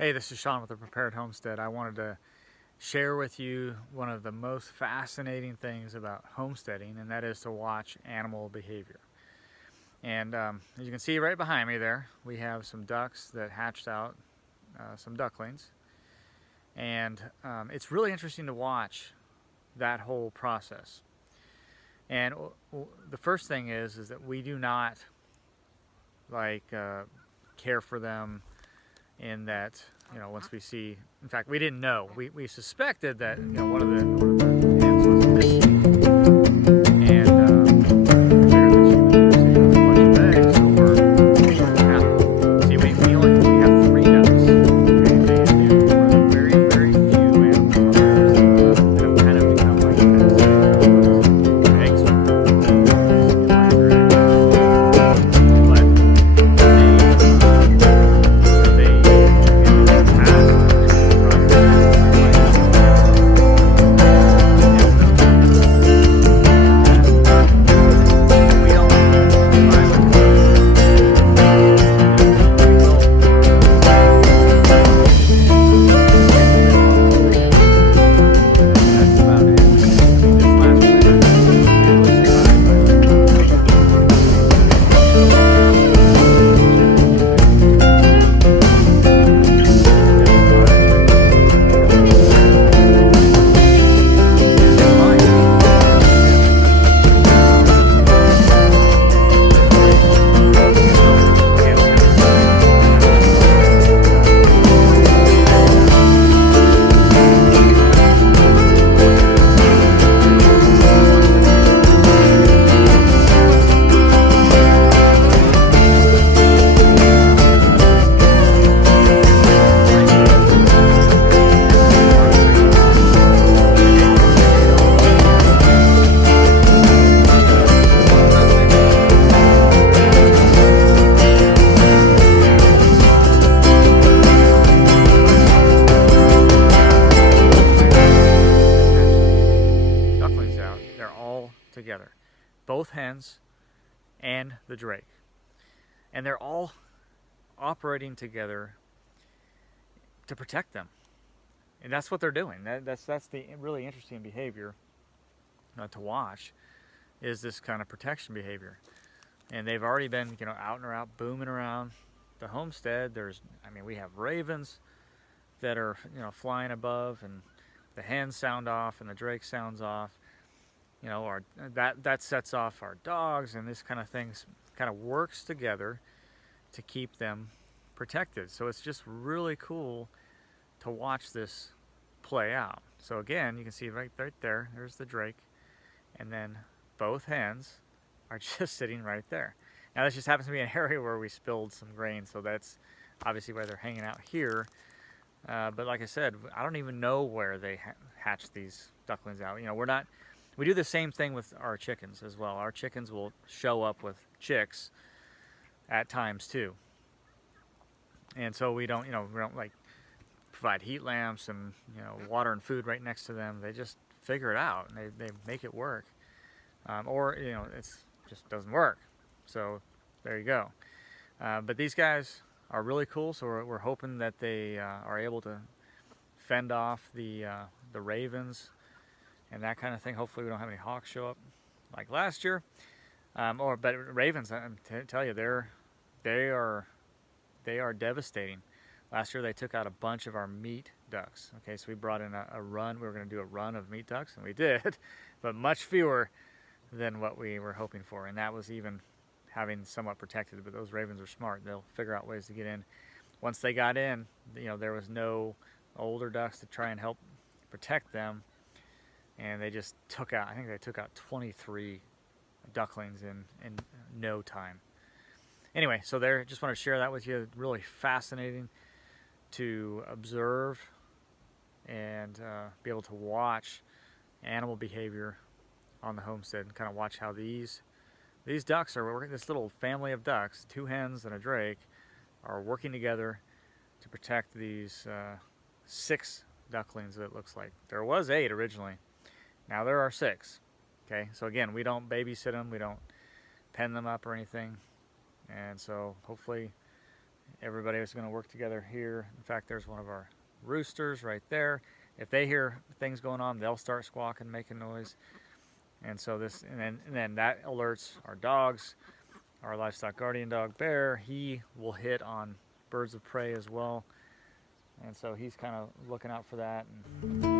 Hey, this is Sean with the Prepared Homestead. I wanted to share with you one of the most fascinating things about homesteading, and that is to watch animal behavior. And as you can see right behind me there, we have some ducks that hatched out, some ducklings. And it's really interesting to watch that whole process. And the first thing is that we do not care for them in that, once we see, in fact, we didn't know. We suspected that, one of the hens was missing, and we figured that she was missing a bunch of eggs, or yeah. See, we have three ducks. Okay, they do one of the very, very few animal farmers that have kind of become like pets. Eggs are like their eggs. Together, both hens and the drake, and they're all operating together to protect them, and that's what they're doing. That's the really interesting behavior to watch, is this kind of protection behavior. And they've already been out and around, booming around the homestead. We have ravens that are flying above, and the hens sound off and the drake sounds off. Or that sets off our dogs, and this kind of things kind of works together to keep them protected. So it's just really cool to watch this play out. So again, you can see right there, there's the drake, and then both hens are just sitting right there. Now this just happens to be an area where we spilled some grain, so that's obviously why they're hanging out here. But like I said, I don't even know where they hatch these ducklings out. We do the same thing with our chickens as well. Our chickens will show up with chicks at times too. And so we don't like provide heat lamps and, water and food right next to them. They just figure it out, and they make it work. Or it's just doesn't work. So there you go. But these guys are really cool. So we're hoping that they are able to fend off the ravens and that kind of thing. Hopefully we don't have any hawks show up like last year. But ravens, I tell you, they are devastating. Last year they took out a bunch of our meat ducks. Okay, so we brought in a run. We were going to do a run of meat ducks, and we did, but much fewer than what we were hoping for. And that was even having somewhat protected. But those ravens are smart. They'll figure out ways to get in. Once they got in, there was no older ducks to try and help protect them. And they just took out, I think they took out 23 ducklings in no time. Anyway, so just want to share that with you. Really fascinating to observe and be able to watch animal behavior on the homestead, and kind of watch how these ducks are working. This little family of ducks, 2 hens and a drake, are working together to protect these 6 ducklings. It looks like there was 8 originally. Now there are 6. Okay, so again, we don't babysit them, we don't pen them up or anything, and so hopefully Everybody is going to work together here. In fact, there's one of our roosters right there. If they hear things going on, they'll start squawking, making noise. And so this, and then that alerts our dogs. Our livestock guardian dog, Bear, he will hit on birds of prey as well. And so he's kind of looking out for that. And